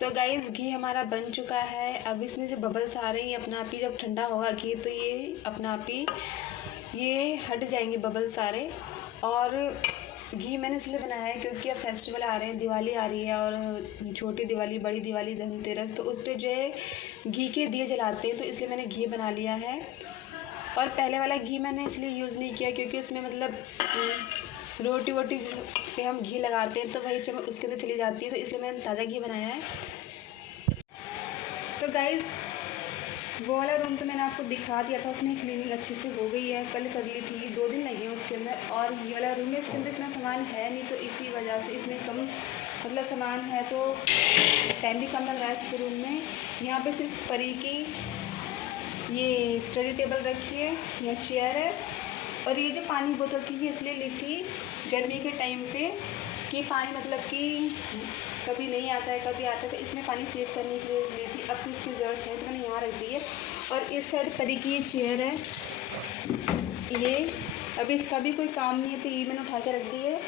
तो गाइस घी हमारा बन चुका है। अब इसमें जो बबल्स आ रही हैं अपना आप ही जब ठंडा होगा घी तो ये अपना आप ही ये हट जाएंगे बबल्स सारे। और घी मैंने इसलिए बनाया है क्योंकि अब फेस्टिवल आ रहे हैं, दिवाली आ रही है और छोटी दिवाली, बड़ी दिवाली, धनतेरस, तो उस पर जो है घी के दिए जलाते हैं, तो इसलिए मैंने घी बना लिया है। और पहले वाला घी मैंने इसलिए यूज़ नहीं किया क्योंकि उसमें मतलब रोटी वोटी पे हम घी लगाते हैं तो वही चमक उसके अंदर चली जाती है, तो इसलिए मैंने ताज़ा घी बनाया है। तो गाइज़ वो वाला रूम तो मैंने आपको दिखा दिया था, उसमें क्लीनिंग अच्छे से हो गई है, कल कर ली थी, 2 दिन लगे हैं उसके अंदर। और ये वाला रूम है, इसके अंदर इतना सामान है नहीं, तो इसी वजह से इसमें कम मतलब सामान है तो टाइम भी कम लग रहा है इस रूम में। यहाँ पे सिर्फ परी की ये स्टडी टेबल रखी है, यहाँ चेयर है। और ये जो पानी बोतल थी ये इसलिए ली थी गर्मी के टाइम पे कि पानी मतलब कि कभी नहीं आता है कभी आता है, तो इसमें पानी सेव करने के लिए ली थी। अब तो इसकी ज़रूरत है तो मैंने यहाँ रख दी है। और इस साइड परी की ये चेयर है, ये अभी इसका भी कोई काम नहीं है तो ये मैंने उठा के रख दी है।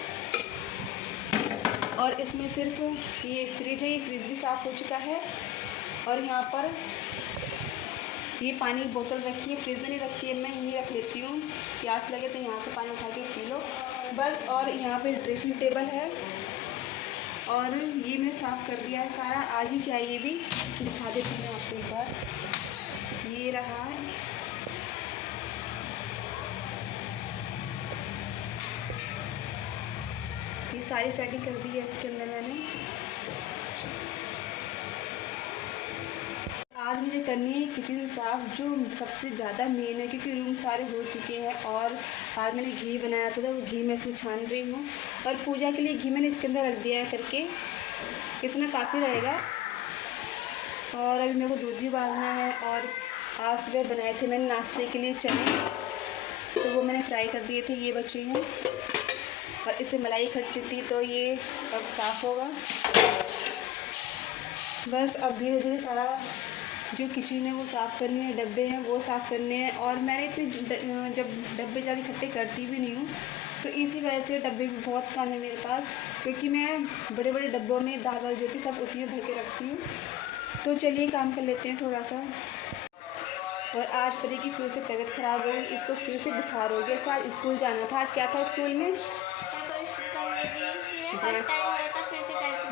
और इसमें सिर्फ ये फ्रिज है, ये फ्रिज भी साफ़ हो चुका है। और यहाँ पर ये पानी की बोतल रखी है, फ्रिज में नहीं रखी है, मैं यहीं रख लेती हूँ, प्यास लगे तो यहाँ से पानी उठा के पी लो बस। और यहाँ पे ड्रेसिंग टेबल है और ये मैंने साफ़ कर दिया है सारा, आज ही क्या ये भी दिखा देती हूँ आपको एक बार। ये रहा है, ये सारी सेटिंग कर दी है इसके अंदर मैंने। आज मुझे करनी है किचन साफ़, जो सबसे ज़्यादा मेन है क्योंकि रूम सारे हो चुके हैं। और आज मैंने घी बनाया था तो वो घी मैं इसमें छान रही हूँ। और पूजा के लिए घी मैंने इसके अंदर रख दिया है करके, इतना काफ़ी रहेगा। और अभी मेरे को दूध भी उबालना है। और आज सुबह बनाए थे मैंने नाश्ते के लिए चने, तो वो मैंने फ्राई कर दिए थे, ये बचे हैं। और इसे मलाई खट्टी थी तो ये अब साफ़ होगा बस। अब धीरे धीरे सारा जो किचन है वो साफ़ करनी है, डब्बे हैं वो साफ़ करने हैं। और मैंने इतने जब डब्बे ज़्यादा इकट्ठे करती भी नहीं हूँ तो इसी वजह से डब्बे भी बहुत कम है मेरे पास, क्योंकि मैं बड़े बड़े डब्बों में दाल वाल जो थी सब उसी में भर के रखती हूँ। तो चलिए काम कर लेते हैं थोड़ा सा। और आज परी की फिर से तबीयत ख़राब हो गई, इसको फिर से बुखार हो गया। आज स्कूल जाना था, आज क्या था स्कूल में?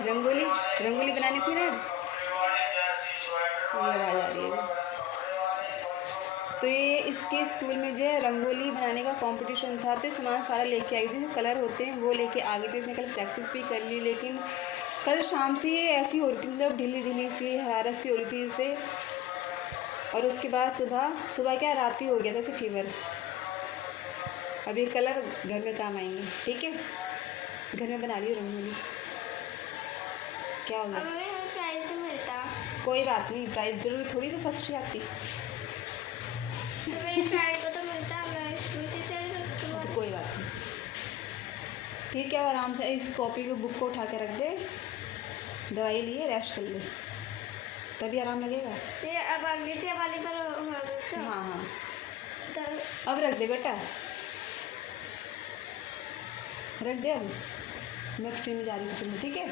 रंगोली रंगोली बनानी थी ना, ये आवाज़ आ रही है। तो ये इसके स्कूल में जो है रंगोली बनाने का कंपटीशन था, तो सामान सारा लेके आई थी, जो कलर होते हैं वो लेके आ गई थी। इसने कल प्रैक्टिस भी कर ली, लेकिन कल शाम से ये ऐसी हो रही थी, मतलब ढीली ढीली सी हरारत सी हो रही थी इसे। और उसके बाद सुबह क्या रात ही हो गया था इसे फीवर। अब ये कलर घर में काम आएंगे, ठीक है? घर में बना रही हूँ रंगोली, क्या होगा? प्राइज तो मिलता, कोई बात नहीं, प्राइस जरूरी थोड़ी तो फर्स्ट आती, तो मेरी फ्रेंड को तो मिलता, मैं स्कूल से शेयर करती हूँ। कोई बात नहीं, ठीक है। आराम से इस कॉपी को बुक को उठा के रख दे, दवाई लिए रेस्ट कर ले, तभी आराम लगेगा। ये अब अगली थी वाली पर। हाँ हाँ तो अब रख दे बेटा, रख दे। अब मैं किचन में जा रही हूँ, किचन में, ठीक है?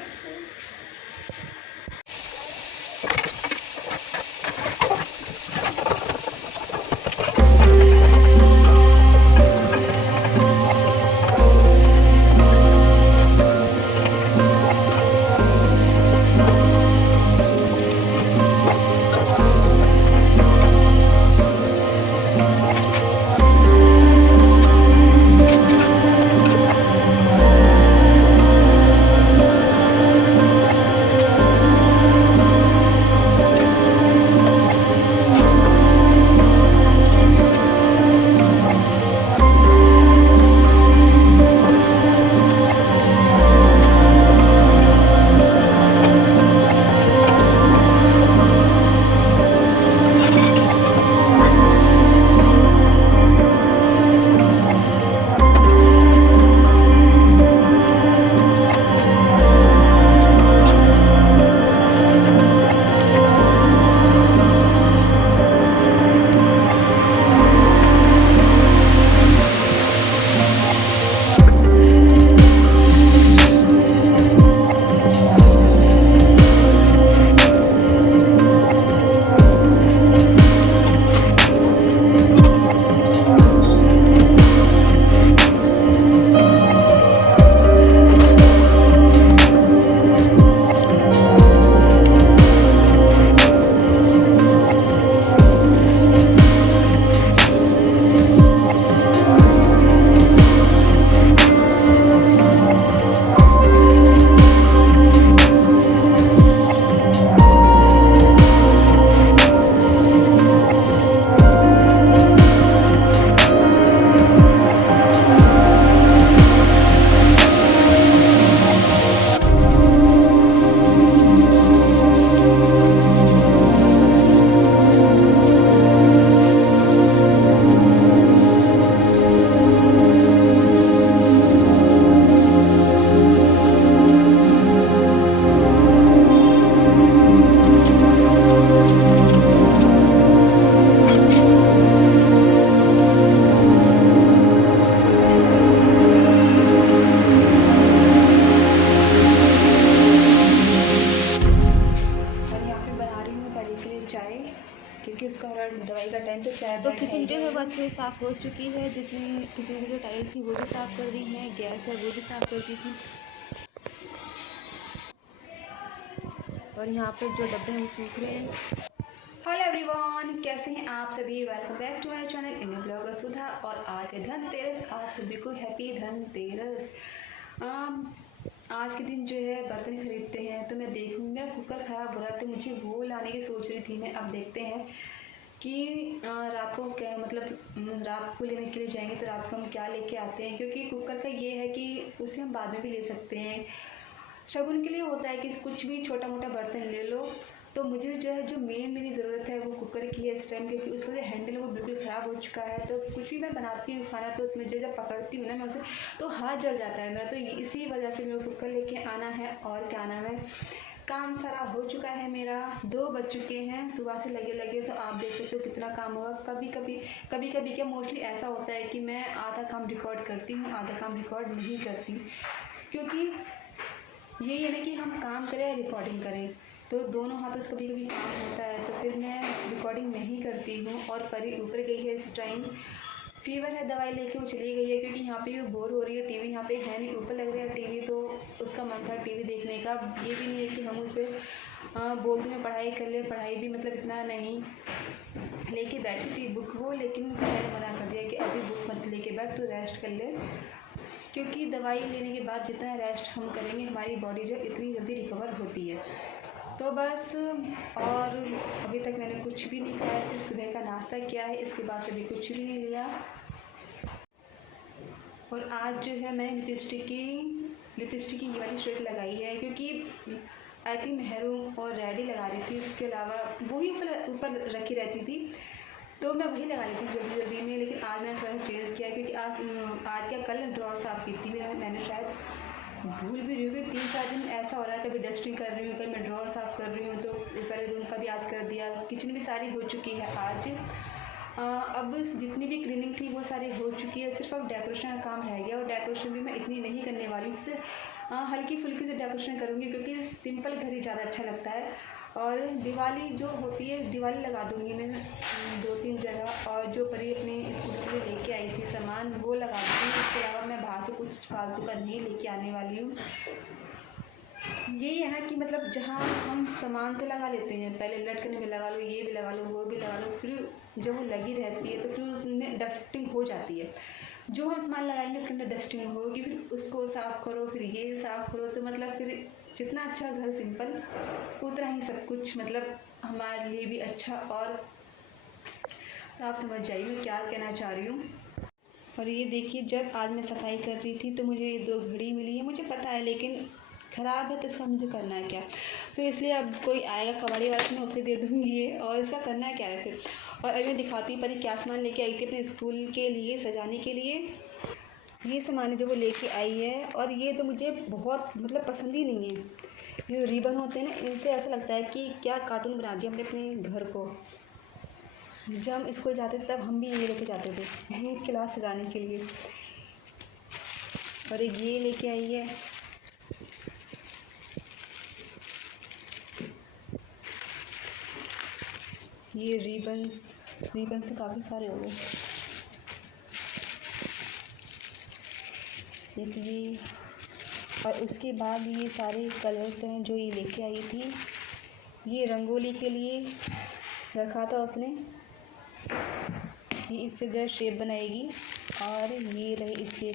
उसका दवाई का टाइम तो चाय तो किचन जो है वो अच्छे से साफ़ हो चुकी है। जितनी किचन की जो टाइल थी वो भी साफ़ कर दी है, गैस है वो भी साफ़ कर दी थी। और यहाँ पर जो डब्बे हैं वो सूख रहे हैं। हेलो एवरीवन, कैसे हैं आप सभी। Welcome back to my channel Indian blogger Sudha. और आज है धनतेरस, आप सभी को हैप्पी धनतेरस। आज के दिन जो है बर्तन खरीदते हैं तो मैं देखूँ, मेरा कुकर ख़राब हो रहा था, मुझे वो लाने की सोच रही थी मैं। अब देखते हैं कि रात को क्या मतलब रात को लेने के लिए जाएंगे तो रात को हम क्या लेके आते हैं, क्योंकि कुकर का ये है कि उसे हम बाद में भी ले सकते हैं। शगुन के लिए होता है कि कुछ भी छोटा मोटा बर्तन ले लो। तो मुझे जो है जो मेरी ज़रूरत है वो कुकर की है इस टाइम, क्योंकि उसका जो हैंडल है वो बिल्कुल ख़राब हो चुका है। तो कुछ भी मैं बनाती हूँ खाना तो उसमें जो जब पकड़ती हूँ ना मैं उसे, तो हाथ जल जाता है मेरा। तो इसी वजह से मेरे कुकर लेके आना है। और क्या नाम है, काम सारा हो चुका है मेरा, 2 बज चुके हैं, सुबह से लगे। तो आप देख सकते हो कितना काम होगा। कभी कभी क्या मोस्टली ऐसा होता है कि मैं आधा काम रिकॉर्ड करती हूँ, आधा काम रिकॉर्ड नहीं करती, क्योंकि यही है ना कि हम काम करें या रिकॉर्डिंग करें, तो दोनों हाथों से कभी कभी काम होता है। तो फिर मैं रिकॉर्डिंग नहीं करती हूँ। और परी ऊपर गई है इस टाइम, फीवर है, दवाई लेके वो चली गई है, क्योंकि यहाँ पे वो बोर हो रही है। टीवी यहाँ पे है नहीं, ऊपर लग रहा है टीवी, तो उसका मन था टीवी देखने का। ये भी नहीं है कि हम उसे बोलते में पढ़ाई कर ले, पढ़ाई भी मतलब इतना नहीं लेके बैठी थी बुक वो, लेकिन मैंने मना कर दिया कि अभी बुक मत लेके बैठ, तो रेस्ट कर ले, क्योंकि दवाई लेने के बाद जितना रेस्ट हम करेंगे हमारी बॉडी जो इतनी जल्दी रिकवर होती है। तो बस, और अभी तक मैंने कुछ भी नहीं खाया, सिर्फ सुबह का नाश्ता किया है, इसके बाद से भी कुछ भी नहीं लिया। और आज जो है मैंने लिपस्टिक की ये वाली शेड लगाई है, क्योंकि आई थिंक मैरून और रेड ही लगा रही थी, इसके अलावा वही ऊपर रखी रहती थी, तो मैं वही लगा लेती थी जल्दी में। लेकिन आज मैंने थोड़ा चेंज किया, क्योंकि आज क्या कल ड्रॉर साफ़ की थी मैंने शायद भूल भी रही हूँ, कि 3-4 दिन ऐसा हो रहा है, कभी डस्टिंग कर रही हूँ, कभी मैं ड्रॉर साफ़ कर रही हूँ, तो इस वाले रूम का भी आज कर दिया। किचन भी सारी हो चुकी है आज। अब जितनी भी क्लीनिंग थी वो सारी हो चुकी है, सिर्फ अब डेकोरेशन का काम रह गया। और डेकोरेशन भी मैं इतनी नहीं करने वाली हूँ, सिर्फ हल्की फुल्की से डेकोरेशन करूँगी, क्योंकि सिंपल घर ही ज़्यादा अच्छा लगता है। और दिवाली जो होती है, दिवाली लगा दूँगी मैं 2-3 जगह। और जो परी अपनी स्कूल के लिए लेके आई थी सामान वो लगा दूँगी। इसके अलावा मैं बाहर से कुछ फालतू का नहीं लेके आने वाली हूँ। यही है ना कि मतलब जहाँ हम सामान तो लगा लेते हैं, पहले लटकन में लगा लो, ये भी लगा लो, वो भी लगा लो, फिर जब वो लगी रहती है तो फिर उसमें डस्टिंग हो जाती है। जो हम सामान लगाएंगे उसके अंदर डस्टिंग होगी, फिर उसको साफ़ करो, फिर ये साफ़ करो, तो मतलब फिर जितना अच्छा घर सिंपल, उतना ही सब कुछ मतलब हमारे लिए भी अच्छा। और तो आप समझ जाइए मैं क्या कहना चाह रही हूँ। और ये देखिए, जब आज मैं सफाई कर रही थी तो मुझे ये 2 घड़ी मिली है, मुझे पता है, लेकिन ख़राब है तो इसका मुझे करना है क्या। तो इसलिए अब कोई आएगा कबाड़ी वाला, मैं उसे दे दूँगी ये, और इसका करना क्या है फिर। और अभी मैं दिखाती हूँ परी क्या सामान लेके आई थी अपने स्कूल के लिए सजाने के लिए। ये सामान जो वो लेके आई है, और ये तो मुझे बहुत मतलब पसंद ही नहीं है। ये रिबन होते हैं ना, इनसे ऐसा लगता है कि क्या कार्टून बना दिया हमने अपने घर को। जब हम स्कूल जाते थे तब हम भी ये लेके जाते थे क्लास सजाने के लिए। और एक ये लेके आई है, ये रिबन्स से काफ़ी सारे हो गए। एक ये, और उसके बाद ये सारे कलर्स हैं जो ये लेके आई थी। ये रंगोली के लिए रखा था उसने, ये इससे जो शेप बनाएगी। और ये रहे इसके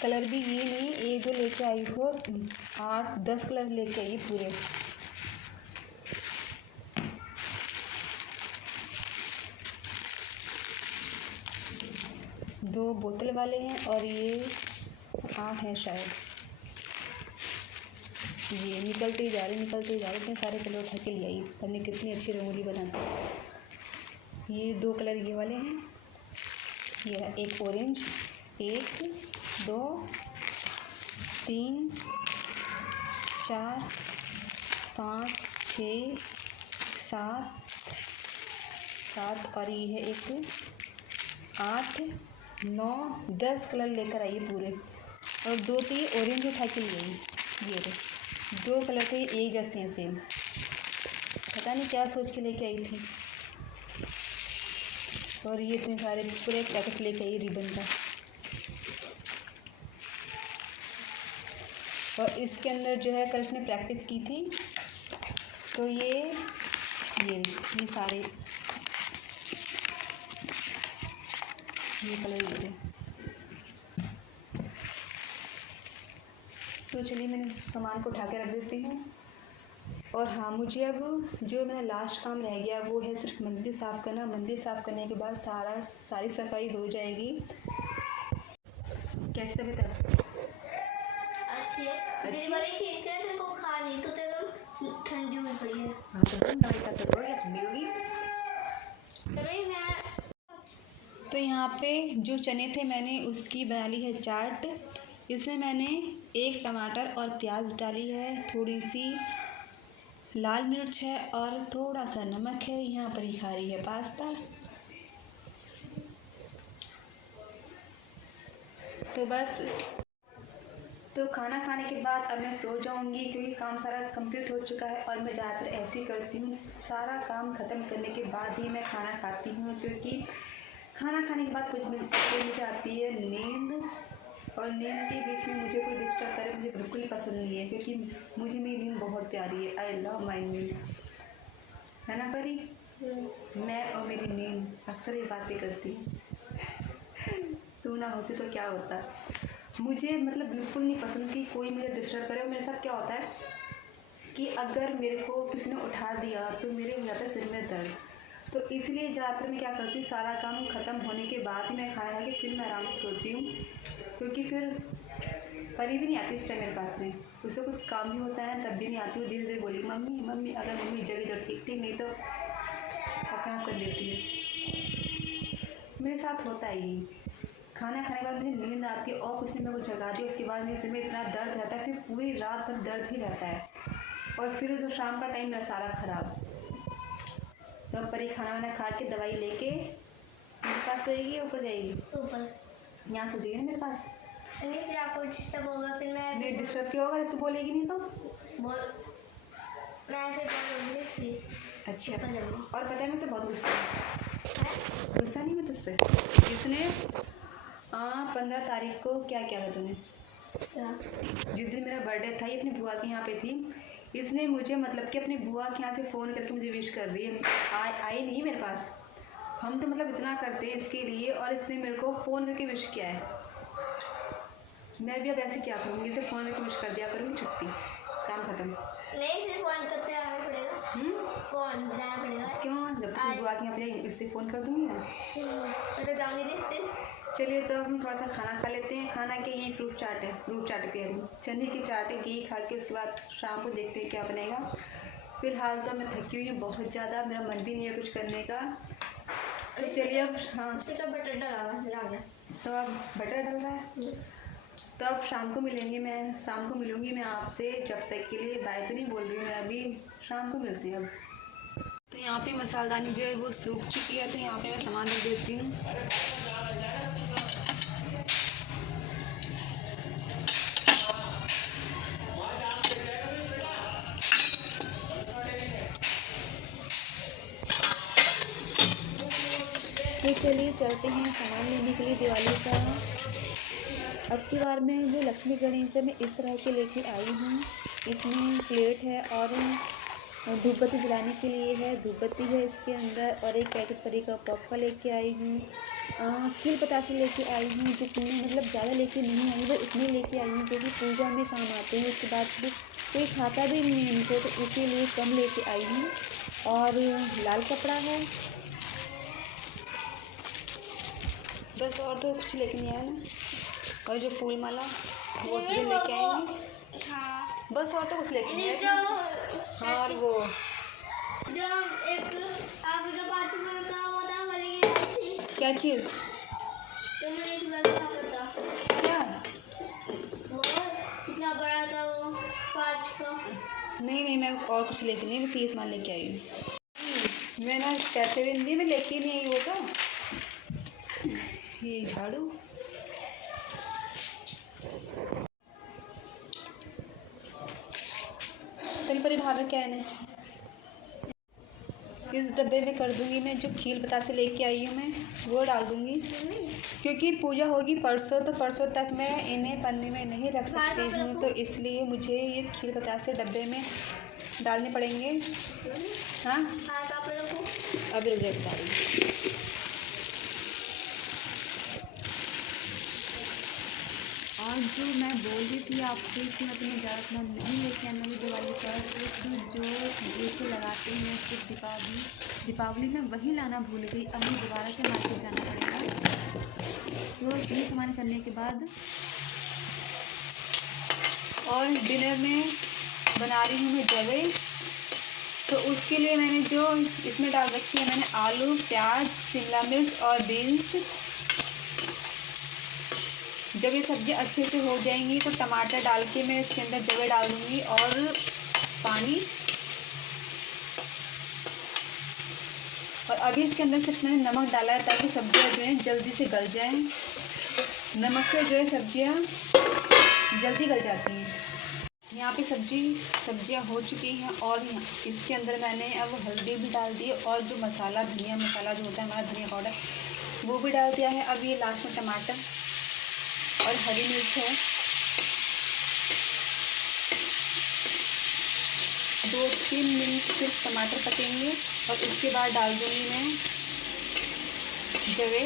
कलर भी ये नहीं 1-2 लेके आई हो, 8-10 कलर लेके आई पूरे। दो बोतल वाले हैं और ये 8 हैं शायद। ये निकलते जा रहे इतने सारे कलर उठा के ले आई, पता नहीं कितनी अच्छी रंगोली बनाती। ये 2 कलर ये वाले हैं, ये एक ऑरेंज, 1 2 3 4 5 6 7 और ये है एक 8 9 10 कलर लेकर आइए पूरे। और 2 तो ये ऑरेंज उठा के लिए आई, ये रहे। 2 कलर थे एक जैसे हैं सेम। पता नहीं क्या सोच के लेके आई थी। और ये इतने सारे पूरे एक पैकेट लेके आई रिबन का। और इसके अंदर जो है कल इसने प्रैक्टिस की थी, तो ये सारे ये कलर ये थे। तो चलिए मैंने सामान को उठा के रख देती हूँ। और हाँ, मुझे अब जो मेरा लास्ट काम रह गया वो है सिर्फ मंदिर साफ़ करना। मंदिर साफ़ करने के बाद सारी सफाई हो जाएगी। कैसी तबीयत है? अच्छी है। दिन भर ही ठीक है, तेरे को बुखार नहीं तो तेरे ठंडी हुई पड़ी है। हाँ तो दवाई का असर होगा, ठंडी होगी। तभी मैं तो यहाँ पे जो चने थे मैंने उसकी बना ली है चाट। इसमें मैंने 1 टमाटर और प्याज डाली है, थोड़ी सी लाल मिर्च है और थोड़ा सा नमक है। यहाँ पर ही खा रही है पास्ता। तो बस, तो खाना खाने के बाद अब मैं सो जाऊंगी क्योंकि काम सारा कंप्लीट हो चुका है। और मैं ज़्यादातर ऐसे ही करती हूँ, सारा काम ख़त्म करने के बाद ही मैं खाना खाती हूँ, क्योंकि खाना खाने के बाद मुझे आती है नींद। और नींद के बीच में मुझे कोई डिस्टर्ब करे मुझे बिल्कुल ही पसंद नहीं है, क्योंकि मुझे मेरी नींद बहुत प्यारी है। आई लव माई नींद, है ना परी? मैं और मेरी नींद अक्सर ये बातें करती हूँ। तू ना होती तो क्या होता। मुझे मतलब बिल्कुल नहीं पसंद कि कोई मुझे डिस्टर्ब करे। और मेरे साथ क्या होता है कि अगर मेरे को किसी ने उठा दिया तो मेरे हो जाता है सिर में दर्द। तो इसलिए ज़्यादातर मैं क्या करती हूँ, सारा काम ख़त्म होने के बाद ही मैं खाना खा के फिर मैं आराम से सोती हूँ, क्योंकि फिर परी भी नहीं आती उस टाइम मेरे पास में। उसे कुछ काम भी होता है तब भी नहीं आती। वो धीरे धीरे बोली मम्मी मम्मी, अगर मम्मी जगी तो ठीक, नहीं तो अपना आप कर लेती है। मेरे साथ होता है ये। खाना खाने के बाद मुझे नींद आती है और उसने मेरे को जगा दिया, उसके बाद मेरे सिर में इतना दर्द रहता है, फिर पूरी रात भर दर्द ही रहता है। और फिर जो शाम का टाइम मेरा सारा ख़राब। तो परी खाना वाना खा के दवाई लेके मेरे पास सोएगी, ऊपर जाएगी, ऊपर यहाँ सो जाएगी मेरे पास। नहीं, फिर आपको डिस्टर्ब होगा, फिर मैं डिस्टर्ब क्यों होगा? तू बोलेगी नहीं तो बोल मैं फिर बोलूँगी इसलिए। अच्छा। ऊपर जाऊँगी। और पता है मुझसे बहुत गुस्सा है। गुस्सा नहीं मैं तुझसे। इसने 15 तारीख को क्या किया था तूने? क्या? जिस दिन मेरा बर्थडे था, ये अपनी बुआ के यहाँ पे थी। इसने मुझे मतलब कि अपनी बुआ के यहाँ से फ़ोन करके मुझे विश कर रही है। आई नहीं मेरे पास। हम तो मतलब इतना करते हैं इसके लिए, और इसने मेरे को फ़ोन करके विश किया है। मैं भी अब ऐसे क्या करूँगी, इसे फ़ोन करके विश कर दिया करूँगी, छुट्टी, काम ख़त्म। नहीं, फिर फोन करते आना पड़ेगा। फोन जाना पड़ेगा। क्यों? जब तक बुआ के यहाँ पे इससे फ़ोन कर दूँगी ना। मैं तो जाऊँगी जिस दिन। चलिए तो हम थोड़ा सा खाना खा लेते हैं। खाना के ये फ्रूट चाट है, फ्रूट चाट के चने की चाट है। घी खा के उसके बाद शाम को देखते हैं क्या बनेगा। फिलहाल तो मैं थकी हुई हूँ बहुत ज़्यादा, मेरा मन भी नहीं है कुछ करने का। तो चलिए अब, हाँ उसके तो बटर डाला है। तो अब बटर डल रहा है। तो अब शाम को मिलूँगी मैं आपसे। जब तक के लिए बाय तो नहीं बोल रही हूँ मैं, अभी शाम को मिलती हूँ। अब तो यहाँ पे मसालदानी जो है वो सूख चुकी है, तो यहाँ पे मैं सामान दे देती हूँ। तो चलिए चलते हैं सामान लेने के लिए दिवाली का। अब की बार में जो लक्ष्मी गणेश है मैं इस तरह के लेके आई हूँ। इसमें प्लेट है और धूप बत्ती जलाने के लिए है, धूप बत्ती है इसके अंदर, और एक पैकेट परी का पॉप का लेके आई हूँ। खील पताशे लेके आई हूँ, जितने मतलब ज़्यादा लेके नहीं आई, बस इतने लेके आई हूँ क्योंकि पूजा में काम आते हैं। उसके बाद फिर कोई खाता भी नहीं है इनको, तो इसीलिए कम लेके आई हूँ। और लाल कपड़ा है बस, और तो कुछ लेके नहीं आया ना। और जो फूल माला वो उस दिन लेके आएंगे। हाँ, बस और तो कुछ लेके नहीं जो आए। हाँ, और वो जो एक आप जो 5 रुपए का वो था वाली की आई थी, क्या चीज़? तो मैंने इस बार क्या करता, क्या? वो कितना बड़ा था वो 5 का। नहीं मैं और कुछ लेके नहीं, बस ये सामान लेके आई हूँ। मैं ना पैसे भी नहीं दिए, मैं लेके नहीं आई। वो तो ये झाड़ू, पर ही बाहर रखा है इन्हें। इस डब्बे में कर दूंगी मैं जो खील बतासे लेके आई हूँ मैं वो डाल दूंगी, क्योंकि पूजा होगी परसों, तो परसों तक मैं इन्हें पन्नी में नहीं रख सकती हूँ, तो इसलिए मुझे ये खील बतासे डब्बे में डालने पड़ेंगे। हाँ अभी रुक बता रही। और जो मैं बोल रही थी आपसे कि मैं तुम्हें ज़्यादा सामान नहीं लेके आना है दिवाली का, सिर्फ जो गेट पे लगाते हैं सिर्फ दीपावली में वही लाना भूल गई। अब मुझे दोबारा से मार्केट जाना पड़ेगा। तो ये सामान करने के बाद और डिनर में बना रही हूँ मैं जवे, तो उसके लिए मैंने जो इसमें डाल रखी है मैंने आलू, प्याज, शिमला मिर्च और बीन्स। जब ये सब्ज़ी अच्छे से हो जाएंगी तो टमाटर डाल के मैं इसके अंदर जवे डाल दूँगी और पानी। और अभी इसके अंदर सिर्फ मैंने नमक डाला है ताकि सब्जियां जो हैं जल्दी से गल जाएं। नमक से जो है सब्जियां जल्दी गल जाती हैं। यहाँ पे सब्जियां हो चुकी हैं और यहाँ इसके अंदर मैंने अब हल्दी भी डाल दी और जो मसाला धनिया मसाला जो होता है हमारा धनिया पाउडर वो भी डाल दिया है। अब ये लास्ट में टमाटर और हरी मिर्च है। 2-3 मिनट सिर्फ टमाटर पकेंगे और उसके बाद डाल दूँगी मैं जवे।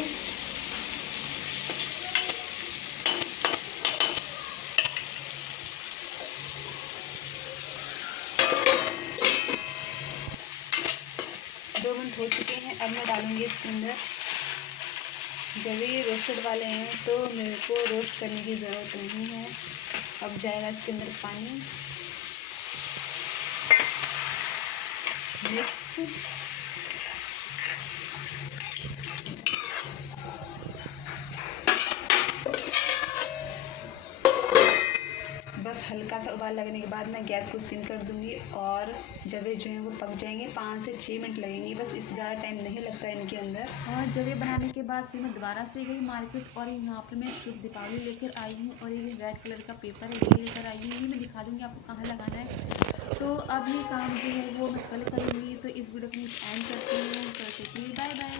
दो मिनट हो चुके हैं, अब मैं डालूँगी इसके अंदर जवे। रोस्टेड वाले हैं तो मेरे को रोस्ट करने की ज़रूरत नहीं है। अब जाएगा इसके अंदर पानी मिक्स। बस हल्का सा उबाल लगने के बाद मैं गैस को सिम कर दूंगी और जवे जो हैं वो पक जाएंगे। 5 से 6 मिनट लगेंगे बस, इससे ज़्यादा टाइम नहीं लगता है इनके अंदर। और जवे बनाने के बाद फिर मैं दोबारा से गई मार्केट और यहाँ पर मैं शुभ दीपावली लेकर आई हूँ और ये रेड कलर का पेपर है ये लेकर आई हूँ। ये मैं दिखा दूँगी आपको कहाँ लगाना है। तो अब ये काम जो है वो मैं कल करूँगी। तो इस वीडियो को मैं एंड करती हूँ। तो बाय बाय।